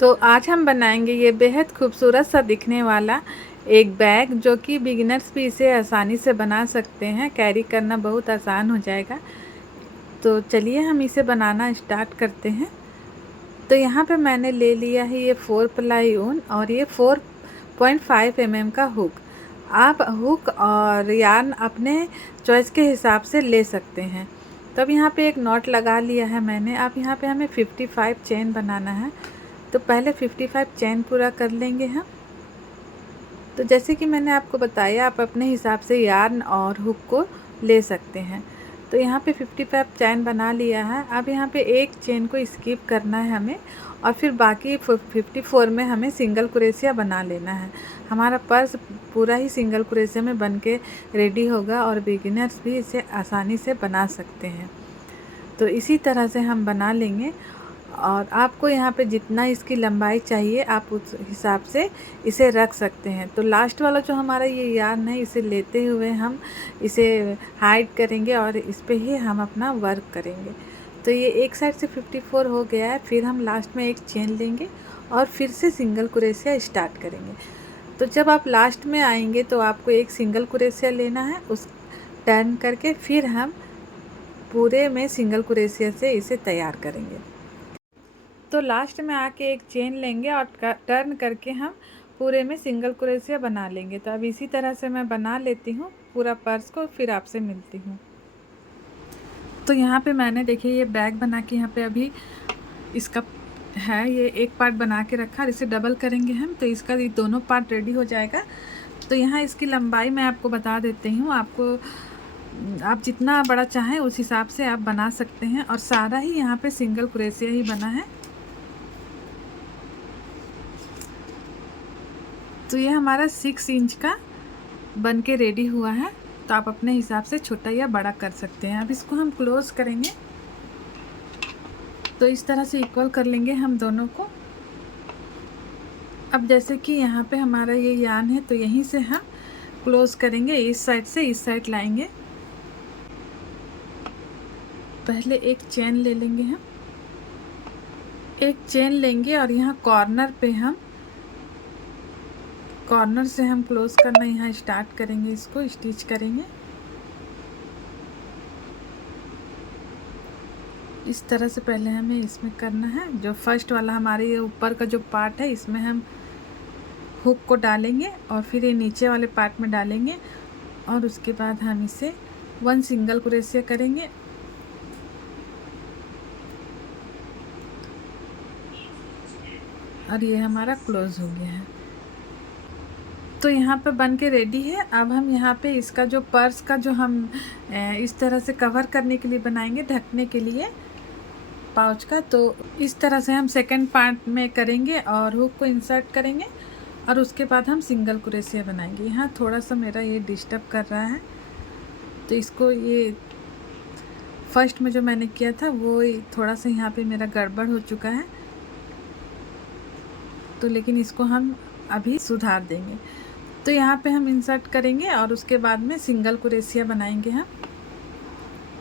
तो आज हम बनाएंगे ये बेहद खूबसूरत सा दिखने वाला एक बैग, जो कि बिगिनर्स भी इसे आसानी से बना सकते हैं। कैरी करना बहुत आसान हो जाएगा। तो चलिए हम इसे बनाना स्टार्ट करते हैं। तो यहाँ पे मैंने ले लिया है ये 4 प्लाई ऊन और ये 4.5 mm का हुक। आप हुक और यार्न अपने चॉइस के हिसाब से ले सकते हैं। तो अब यहाँ पे एक नॉट लगा लिया है मैंने। अब यहाँ पे हमें 55 चेन बनाना है, तो पहले 55 चेन पूरा कर लेंगे हम। तो जैसे कि मैंने आपको बताया, आप अपने हिसाब से यार्न और हुक को ले सकते हैं। तो यहाँ पे 55 चेन बना लिया है। अब यहाँ पे एक चेन को स्किप करना है हमें, और फिर बाकी 54 में हमें सिंगल क्रोशिया बना लेना है। हमारा पर्स पूरा ही सिंगल क्रोशिया में बन के रेडी होगा, और बिगिनर्स भी इसे आसानी से बना सकते हैं। तो इसी तरह से हम बना लेंगे, और आपको यहाँ पे जितना इसकी लंबाई चाहिए आप उस हिसाब से इसे रख सकते हैं। तो लास्ट वाला जो हमारा ये यार्न है, इसे लेते हुए हम इसे हाइड करेंगे और इस पे ही हम अपना वर्क करेंगे। तो ये एक साइड से 54 हो गया है। फिर हम लास्ट में एक चेन लेंगे और फिर से सिंगल क्रोशिया स्टार्ट करेंगे। तो जब आप लास्ट में आएंगे तो आपको एक सिंगल क्रोशिया लेना है, उस टर्न करके फिर हम पूरे में सिंगल क्रोशिया से इसे तैयार करेंगे। तो लास्ट में आके एक चेन लेंगे और टर्न करके हम पूरे में सिंगल क्रोशिया बना लेंगे। तो अब इसी तरह से मैं बना लेती हूँ पूरा पर्स को, फिर आपसे मिलती हूँ। तो यहाँ पे मैंने देखिए ये बैग बना के यहाँ पे अभी इसका है, ये एक पार्ट बना के रखा, और इसे डबल करेंगे हम, तो इसका ये दोनों पार्ट रेडी हो जाएगा। तो यहाँ इसकी लंबाई मैं आपको बता देती हूँ। आप जितना बड़ा चाहें उस हिसाब से आप बना सकते हैं, और सारा ही यहाँ पे सिंगल क्रोशिया ही बना है। तो ये हमारा 6 इंच का बन के रेडी हुआ है। तो आप अपने हिसाब से छोटा या बड़ा कर सकते हैं। अब इसको हम क्लोज करेंगे, तो इस तरह से इक्वल कर लेंगे हम दोनों को। अब जैसे कि यहाँ पे हमारा ये यार्न है, तो यहीं से हम क्लोज करेंगे, इस साइड से इस साइड लाएंगे। पहले एक चेन ले लेंगे हम, एक चेन लेंगे और यहाँ कॉर्नर पे हम कॉर्नर से हम क्लोज करना यहाँ स्टार्ट करेंगे, इसको स्टिच करेंगे। इस तरह से पहले हमें इसमें करना है। जो फर्स्ट वाला हमारे ये ऊपर का जो पार्ट है, इसमें हम हुक को डालेंगे और फिर ये नीचे वाले पार्ट में डालेंगे, और उसके बाद हम इसे 1 सिंगल क्रोशिया करेंगे। और ये हमारा क्लोज हो गया है। तो यहाँ पे बन के रेडी है। अब हम यहाँ पे इसका जो पर्स का जो हम इस तरह से कवर करने के लिए बनाएंगे, ढकने के लिए पाउच का, तो इस तरह से हम सेकंड पार्ट में करेंगे और हुक को इंसर्ट करेंगे, और उसके बाद हम सिंगल क्रोशिया बनाएंगे। यहाँ थोड़ा सा मेरा ये डिस्टर्ब कर रहा है, तो इसको ये फर्स्ट में जो मैंने किया था वो थोड़ा सा यहाँ पे मेरा गड़बड़ हो चुका है, तो लेकिन इसको हम अभी सुधार देंगे। तो यहाँ पे हम इंसर्ट करेंगे और उसके बाद में सिंगल क्रोशिया बनाएंगे। हम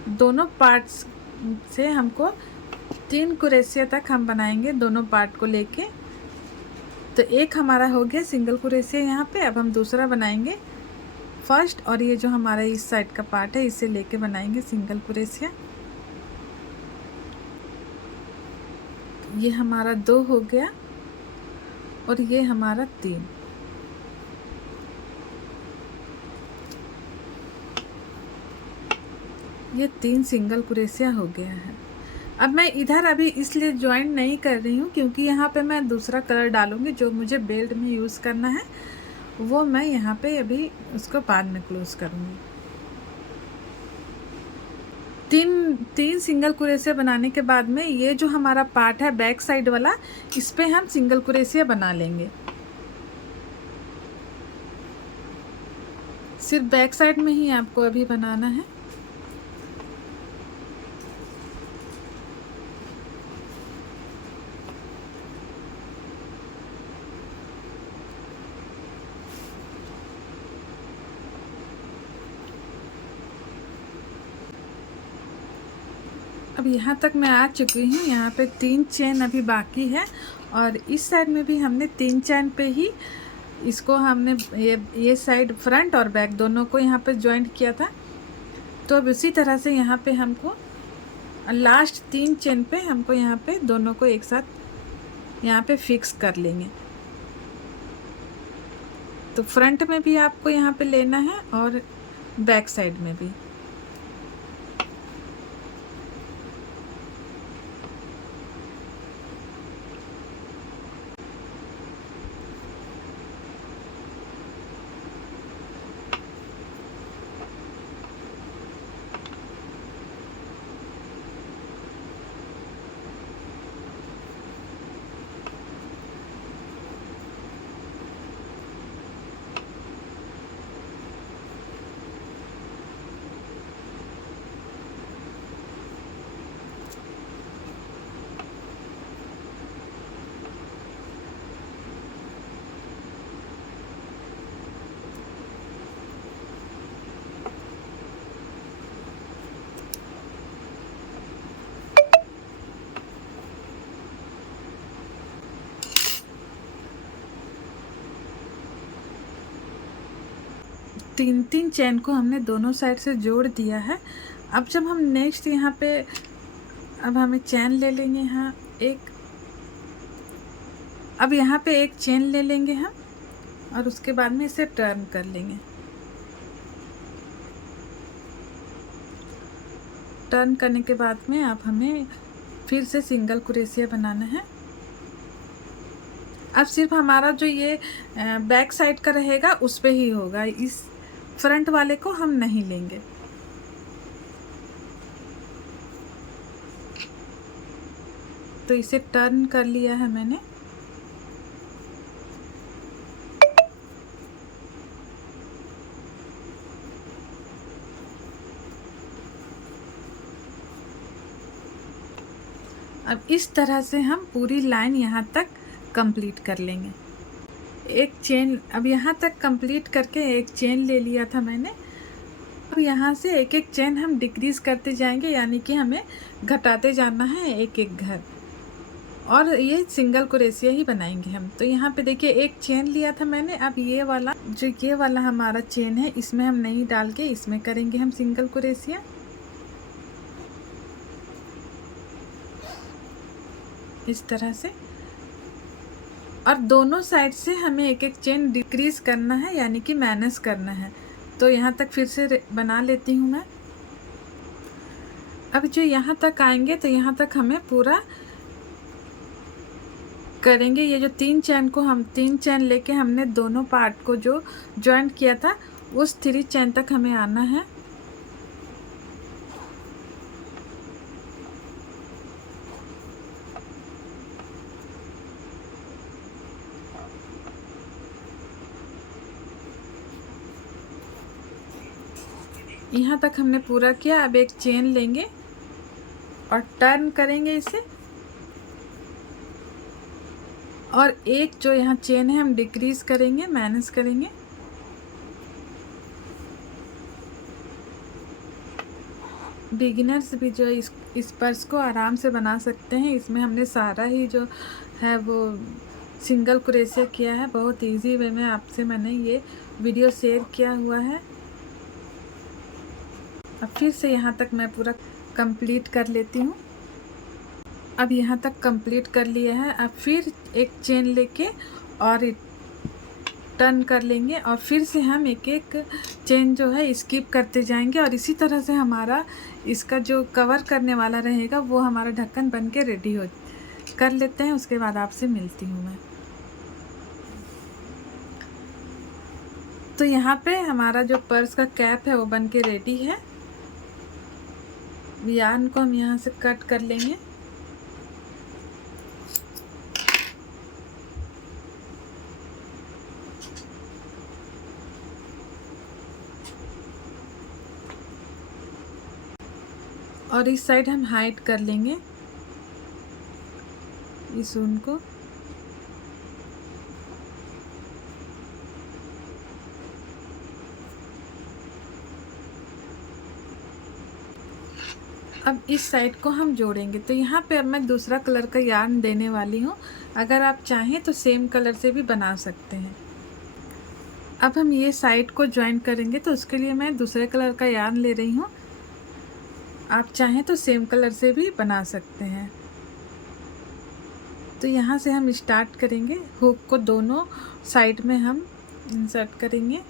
दोनों पार्ट्स से हमको 3 क्रोशिया तक हम बनाएंगे, दोनों पार्ट को लेके। तो एक हमारा हो गया सिंगल क्रोशिया यहाँ पे। अब हम दूसरा बनाएंगे फर्स्ट, और ये जो हमारा इस साइड का पार्ट है, इसे लेके बनाएंगे सिंगल क्रोशिया। ये हमारा 2 हो गया, और ये हमारा 3। ये 3 सिंगल क्रोशिया हो गया है। अब मैं इधर अभी इसलिए ज्वाइन नहीं कर रही हूँ क्योंकि यहाँ पे मैं दूसरा कलर डालूँगी, जो मुझे बेल्ट में यूज़ करना है, वो मैं यहाँ पे अभी उसको बाद में क्लोज करूँगी। तीन सिंगल क्रोशिया बनाने के बाद में ये जो हमारा पार्ट है बैक साइड वाला, इस पे हम सिंगल क्रोशिया बना लेंगे। सिर्फ बैक साइड में ही आपको अभी बनाना है। अब यहाँ तक मैं आ चुकी हूँ। यहाँ पे 3 चेन अभी बाकी है, और इस साइड में भी हमने 3 चैन पे ही इसको हमने ये साइड फ्रंट और बैक दोनों को यहाँ पे जॉइंट किया था। तो अब उसी तरह से यहाँ पे हमको लास्ट 3 चेन पे हमको यहाँ पे दोनों को एक साथ यहाँ पे फिक्स कर लेंगे। तो फ्रंट में भी आपको यहाँ पे लेना है और बैक साइड में भी। तीन चैन को हमने दोनों साइड से जोड़ दिया है। अब जब हम नेक्स्ट यहाँ पे अब हमें चैन ले लेंगे यहाँ एक, अब यहाँ पे एक चैन ले लेंगे हम और उसके बाद में इसे टर्न कर लेंगे। टर्न करने के बाद में अब हमें फिर से सिंगल क्रोशिया बनाना है। अब सिर्फ हमारा जो ये बैक साइड का रहेगा उस पे ही होगा, इस फ्रंट वाले को हम नहीं लेंगे। तो इसे टर्न कर लिया है मैंने। अब इस तरह से हम पूरी लाइन यहाँ तक कंप्लीट कर लेंगे। एक चेन अब यहाँ तक कंप्लीट करके एक चेन ले लिया था मैंने। अब यहाँ से एक एक चेन हम डिक्रीज करते जाएंगे, यानी कि हमें घटाते जाना है एक एक घर, और ये सिंगल क्रोशिया ही बनाएंगे हम। तो यहाँ पे देखिए एक चेन लिया था मैंने। अब ये वाला हमारा चेन है, इसमें हम नहीं डाल के इसमें करेंगे हम सिंगल क्रोशिया। इस तरह से, और दोनों साइड से हमें एक एक चेन डिक्रीज करना है, यानी कि माइनस करना है। तो यहाँ तक फिर से बना लेती हूँ मैं। अब जो यहाँ तक आएंगे तो यहाँ तक हमें पूरा करेंगे। ये जो 3 चैन को हम 3 चैन लेके हमने दोनों पार्ट को जो जॉइंट किया था उस 3 चैन तक हमें आना है। यहाँ तक हमने पूरा किया। अब एक चेन लेंगे और टर्न करेंगे इसे, और एक जो यहाँ चेन है हम डिक्रीज करेंगे, माइनस करेंगे। बिगिनर्स भी जो इस पर्स को आराम से बना सकते हैं। इसमें हमने सारा ही जो है वो सिंगल क्रोशिया किया है। बहुत इजी वे में आपसे मैंने ये वीडियो शेयर किया हुआ है। अब फिर से यहाँ तक मैं पूरा कंप्लीट कर लेती हूँ। अब यहाँ तक कंप्लीट कर लिया है। अब फिर एक चेन लेके और टर्न कर लेंगे, और फिर से हम एक एक चेन जो है स्किप करते जाएंगे, और इसी तरह से हमारा इसका जो कवर करने वाला रहेगा वो हमारा ढक्कन बन के रेडी हो कर लेते हैं। उसके बाद आपसे मिलती हूँ मैं। तो यहाँ पे हमारा जो पर्स का कैप है वो बन के रेडी है। यार्न को हम यहाँ से कट कर लेंगे। और इस साइड हम हाइड कर लेंगे इस ऊन को। अब इस साइड को हम जोड़ेंगे। तो यहाँ पे अब मैं दूसरा कलर का यार्न देने वाली हूँ। अगर आप चाहें तो सेम कलर से भी बना सकते हैं। अब हम ये साइड को ज्वाइन करेंगे, तो उसके लिए मैं दूसरे कलर का यार्न ले रही हूँ। आप चाहें तो सेम कलर से भी बना सकते हैं। तो यहाँ से हम स्टार्ट करेंगे। हुक को दोनों साइड में हम इंसर्ट करेंगे।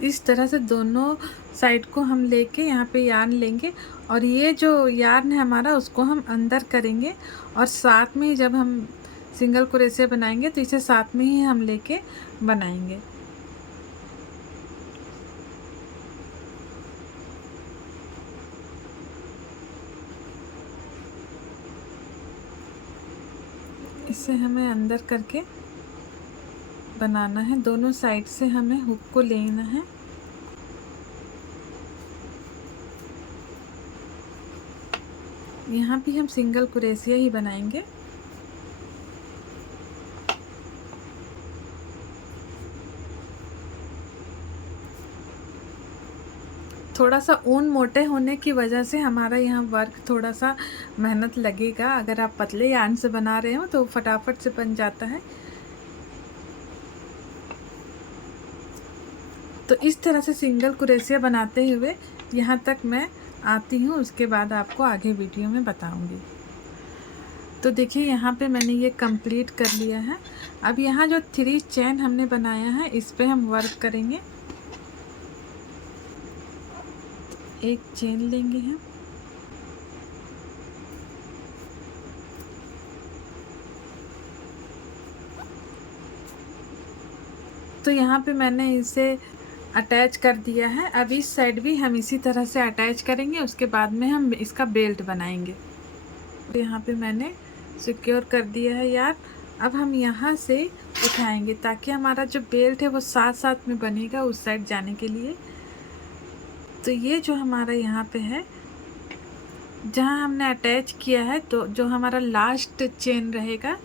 इस तरह से दोनों साइड को हम लेके यहाँ पे यार्न लेंगे, और ये जो यार्न है हमारा उसको हम अंदर करेंगे, और साथ में ही जब हम सिंगल क्रोशे बनाएंगे तो इसे साथ में ही हम लेके बनाएंगे। इसे हमें अंदर करके बनाना है। दोनों साइड से हमें हुक को लेना है। यहाँ भी हम सिंगल क्रोशिया ही बनाएंगे। थोड़ा सा ऊन मोटे होने की वजह से हमारा यहाँ वर्क थोड़ा सा मेहनत लगेगा। अगर आप पतले यार्न से बना रहे हो तो फटाफट से बन जाता है। तो इस तरह से सिंगल क्रोशिया बनाते हुए यहाँ तक मैं आती हूँ, उसके बाद आपको आगे वीडियो में बताऊँगी। तो देखिए यहाँ पे मैंने ये कंप्लीट कर लिया है। अब यहाँ जो 3 चेन हमने बनाया है इस पे हम वर्क करेंगे। एक चेन लेंगे हम, तो यहाँ पे मैंने इसे अटैच कर दिया है। अब इस साइड भी हम इसी तरह से अटैच करेंगे, उसके बाद में हम इसका बेल्ट बनाएंगे। तो यहाँ पे मैंने सिक्योर कर दिया है यार। अब हम यहाँ से उठाएंगे ताकि हमारा जो बेल्ट है वो साथ साथ में बनेगा उस साइड जाने के लिए। तो ये जो हमारा यहाँ पे है जहाँ हमने अटैच किया है, तो जो हमारा लास्ट चेन रहेगा,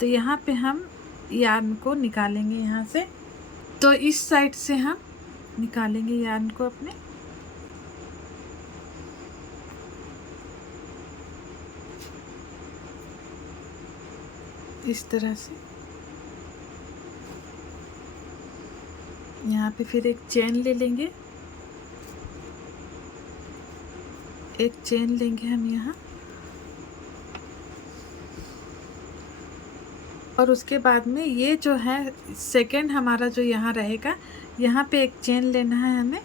तो यहाँ पे हम यार्न को निकालेंगे यहाँ से। तो इस साइड से हम निकालेंगे यार्न को अपने। इस तरह से यहाँ पे फिर एक चेन ले लेंगे। एक चेन लेंगे हम यहाँ, और उसके बाद में ये जो है सेकंड हमारा जो यहाँ रहेगा, यहाँ पे एक चेन लेना है हमें,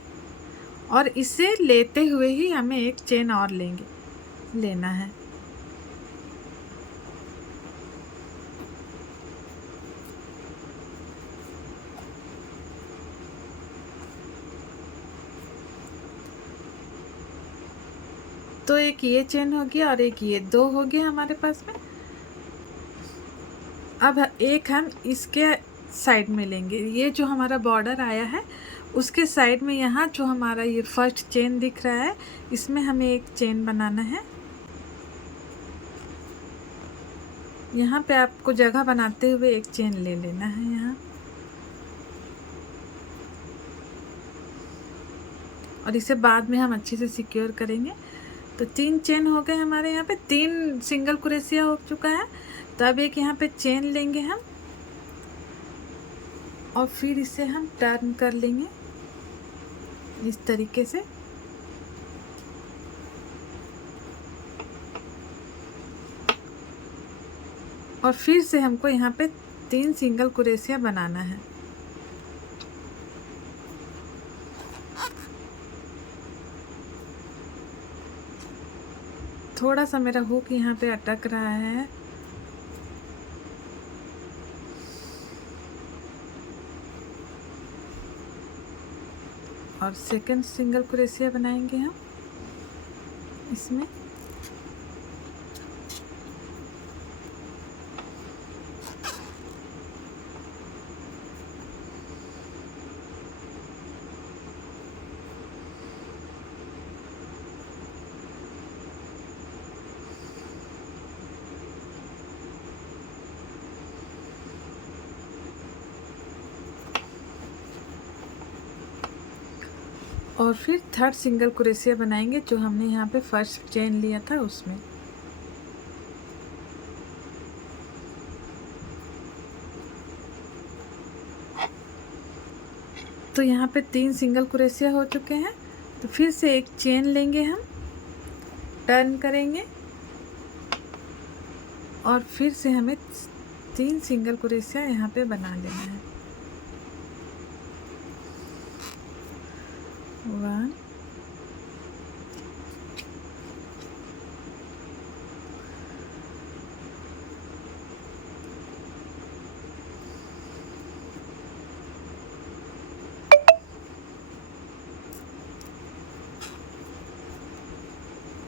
और इसे लेते हुए ही हमें एक चेन और लेना है। तो एक ये चेन हो गया और एक ये, 2 हो गए हमारे पास में। अब एक हम इसके साइड में लेंगे। ये जो हमारा बॉर्डर आया है उसके साइड में यहाँ जो हमारा ये फर्स्ट चेन दिख रहा है, इसमें हमें एक चेन बनाना है। यहाँ पे आपको जगह बनाते हुए एक चेन ले लेना है यहाँ, और इसे बाद में हम अच्छे से सिक्योर करेंगे। तो 3 चेन हो गए हमारे यहाँ पे, 3 सिंगल क्रोशिया हो चुका है। तो अब एक यहाँ पे चेन लेंगे हम, और फिर इसे हम टर्न कर लेंगे इस तरीके से। और फिर से हमको यहाँ पे 3 सिंगल क्रोशिया बनाना है। थोड़ा सा मेरा हुक यहाँ पे अटक रहा है, और सेकंड सिंगल क्रोशिया बनाएंगे हम इसमें। और फिर थर्ड सिंगल क्रोशिया बनाएंगे जो हमने यहाँ पे फर्स्ट चेन लिया था उसमें। तो यहाँ पे 3 सिंगल क्रोशिया हो चुके हैं। तो फिर से एक चेन लेंगे, हम टर्न करेंगे और फिर से हमें 3 सिंगल क्रोशिया यहाँ पे बना लेना है। 1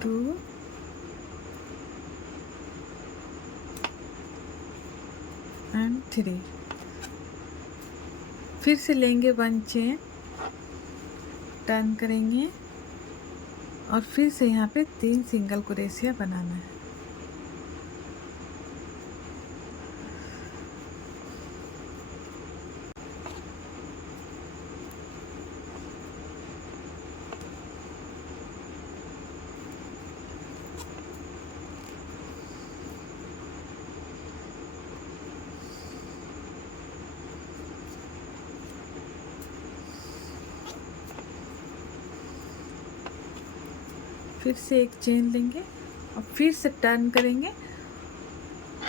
2 एंड 3। फिर से लेंगे 1 चेन, टर्न करेंगे और फिर से यहाँ पे 3 सिंगल क्रोशिया बनाना है। फिर से एक चेन लेंगे और फिर से टर्न करेंगे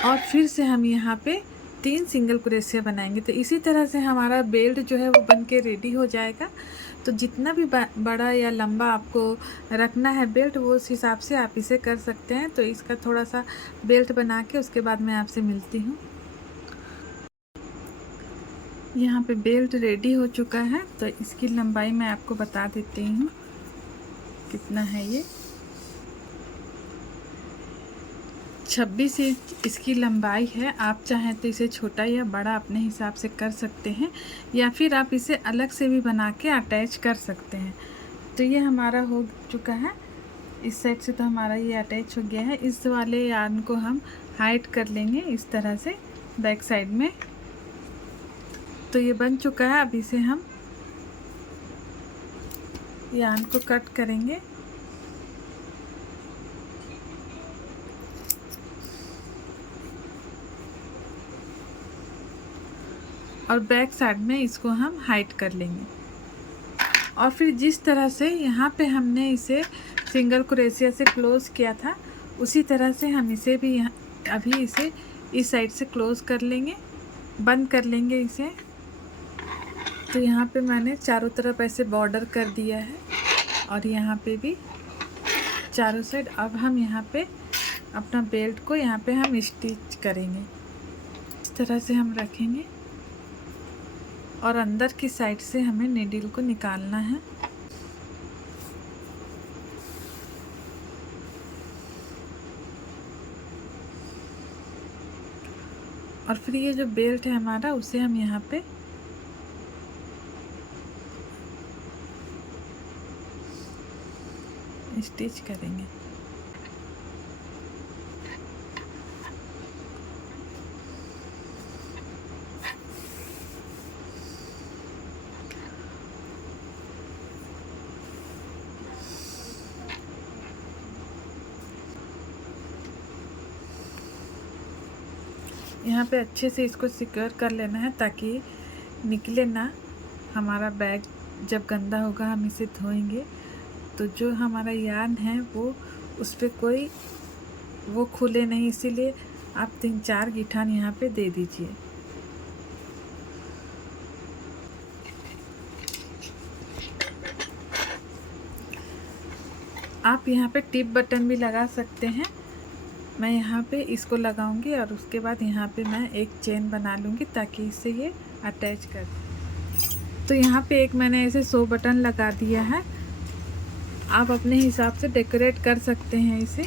और फिर से हम यहाँ पे 3 सिंगल क्रोशिया बनाएंगे। तो इसी तरह से हमारा बेल्ट जो है वो बन के रेडी हो जाएगा। तो जितना भी बड़ा या लंबा आपको रखना है बेल्ट, वो उस हिसाब से आप इसे कर सकते हैं। तो इसका थोड़ा सा बेल्ट बना के उसके बाद मैं आपसे मिलती हूँ। यहाँ पे बेल्ट रेडी हो चुका है। तो इसकी लंबाई मैं आपको बता देती हूँ कितना है। ये 26 इंच इसकी लंबाई है। आप चाहें तो इसे छोटा या बड़ा अपने हिसाब से कर सकते हैं, या फिर आप इसे अलग से भी बना के अटैच कर सकते हैं। तो ये हमारा हो चुका है। इस साइड से तो हमारा ये अटैच हो गया है। इस वाले यार्न को हम हाइड कर लेंगे इस तरह से बैक साइड में। तो ये बन चुका है। अब इसे हम यार्न को कट करेंगे और बैक साइड में इसको हम हाइड कर लेंगे। और फिर जिस तरह से यहाँ पे हमने इसे सिंगल क्रोशिया से क्लोज़ किया था, उसी तरह से हम इसे भी अभी इसे इस साइड से क्लोज़ कर लेंगे, बंद कर लेंगे इसे। तो यहाँ पे मैंने चारों तरफ ऐसे बॉर्डर कर दिया है और यहाँ पे भी चारों साइड। अब हम यहाँ पे अपना बेल्ट को यहाँ पे हम स्टिच करेंगे। इस तरह से हम रखेंगे और अंदर की साइड से हमें नीडल को निकालना है। और फिर ये जो बेल्ट है हमारा, उसे हम यहाँ पे स्टिच करेंगे। यहाँ पे अच्छे से इसको सिक्योर कर लेना है ताकि निकले ना। हमारा बैग जब गंदा होगा हम इसे धोएंगे तो जो हमारा यार्न है वो उस पर कोई वो खुले नहीं, इसीलिए आप 3-4 गिठान यहाँ पे दे दीजिए। आप यहाँ पे टिप बटन भी लगा सकते हैं। मैं यहाँ पे इसको लगाऊंगी और उसके बाद यहाँ पे मैं एक चेन बना लूँगी ताकि इससे ये अटैच कर। तो यहाँ पे एक मैंने ऐसे 100 बटन लगा दिया है। आप अपने हिसाब से डेकोरेट कर सकते हैं इसे।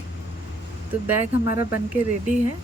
तो बैग हमारा बनके रेडी है।